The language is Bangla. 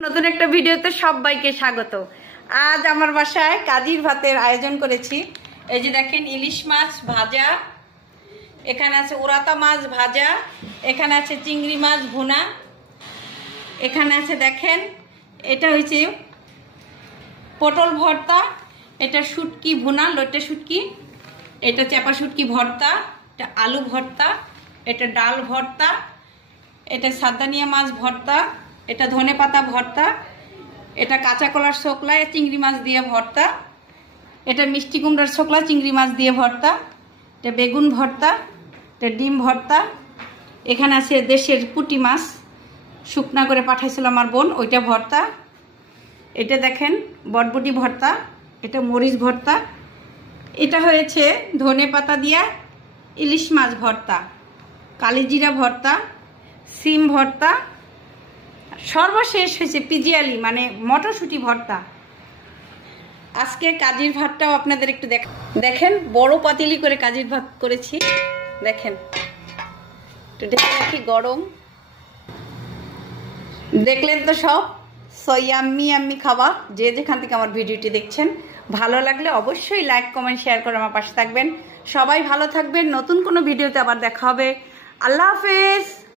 নতুন একটা ভিডিওতে সবাইকে স্বাগত। আজ আমার বাসায় কাজির ভাতের আয়োজন করেছি। এই যে দেখেন, ইলিশ মাছ ভাজা, এখানে আছে উরাতা মাছ ভাজা, এখানে আছে চিংড়ি মাছ ভুনা, এখানে আছে দেখেন এটা হয়েছে পটল ভর্তা, এটা শুটকি ভুনা, লোটে শুটকি, এটা চাপা শুটকি ভর্তা, এটা আলু ভর্তা, এটা ডাল ভর্তা, এটা সাদানিয়া মাছ ভর্তা, এটা ধনে পাতা ভর্তা, এটা কাঁচা কলার শোকলা চিংড়ি মাছ দিয়ে ভর্তা, এটা মিষ্টি কুমড়ার শোকলা চিংড়ি মাছ দিয়ে ভর্তা, এটা বেগুন ভর্তা, এটা ডিম ভর্তা, এখানে আছে দেশের পুঁটি মাছ শুকনা করে পাঠাইছিল আমার বোন, ওইটা ভর্তা, এটা দেখেন বটবটি ভর্তা, এটা মরিচ ভর্তা, এটা হয়েছে ধনে পাতা দিয়া ইলিশ মাছ ভর্তা, কালিজিরা ভর্তা, সিম ভর্তা, সর্বশেষ হয়েছে পিজিয়ালি মানে মটরশুঁটি ভর্তা। আজকে কাজির ভাতটাও আপনাদের একটু দেখেন, বড় পাতিলি করে কাজির ভাত করেছি, দেখেন একটু দেখে রাখি, গরম দেখলেন তো সব। আমি খাওয়া যে যেখান থেকে আমার ভিডিওটি দেখছেন, ভালো লাগলে অবশ্যই লাইক কমেন্ট শেয়ার করে আমার পাশে থাকবেন। সবাই ভালো থাকবেন, নতুন কোনো ভিডিওতে আবার দেখা হবে। আল্লাহ হাফেজ।